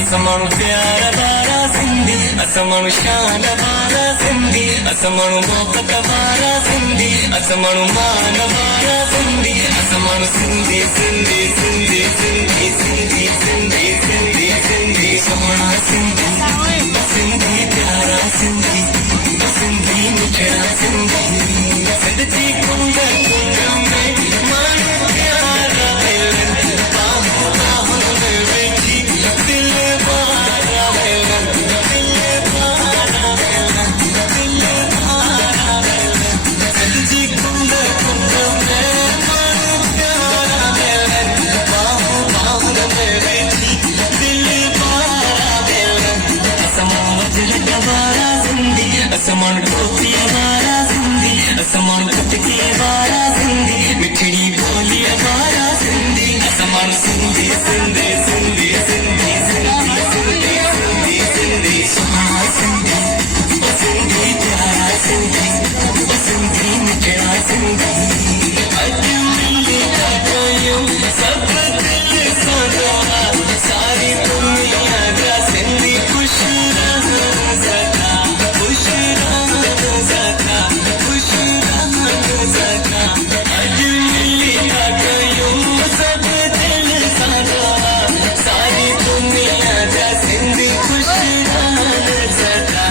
असमानु प्यार वारा सिंधी असमानु शान वारा सिंधी असमानु मोहब्बत वारा सिंधी असमानु मान वारा सिंधी असमानु सिंधी सिंधी सिंधी सिंधी सिंधी सिंधी सिंधी सिंधी समणा सिंधी सिंधी प्यारा सिंधी सिंधी मुखड़ा सिंधी सिंधी कुंड कुंड में मान प्यारा बाहु बाहु में बैठी दिल बारा दिल बारा दिल बारा सिंधी कुंड कुंड में मान प्यारा बाहु बाहु में बैठी दिल बारा असमान वज्र वारा सिंधी असमान टोपी वारा सिंधी असमान कटके वारा सिंधी मिठड़ी बोली वारा सिंधी असमान सिंधी सिंधी सिंधी सिंधी सिंधी सिंधी सिंधी सिंधी सुहा सिंधी ओ सिंधी प्यारा सिंधी ओ सिंधी मिठड़ा सिंधी अज मिले गयो सब दिल सदा सारी दुनिया का सिंधी खुश रह सका खुश रह सका खुश रह सका अज मिले गयो सब दिल सदा सारी दुनिया का सिंधी खुश रह सका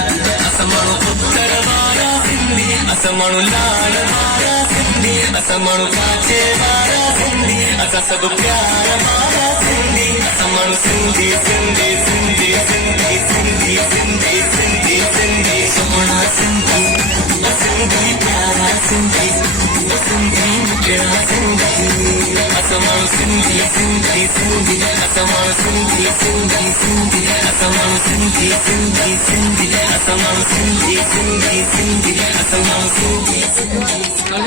असमानु उत्तर वारा सिंधी असमानु लाड़ वारा सिंधी असमानु काचे वारा सिंधी असा सब प्यार वारा सिंधी असमानु सिंधी सिंधी सिंधी सिंधी सिंधी सिंधी सिंधी सिंधी समणा सिंधी सिंधी प्यारा सिंधी सिंधी मुखड़ा सिंधी असमानु सिंधी सिंधी सिंधी असमानु सिंधी सिंधी सिंधी असमानु सिंधी सिंधी सिंधी असमानु सिंधी सिंधी सिंधी असमानु सिंधी सिंधी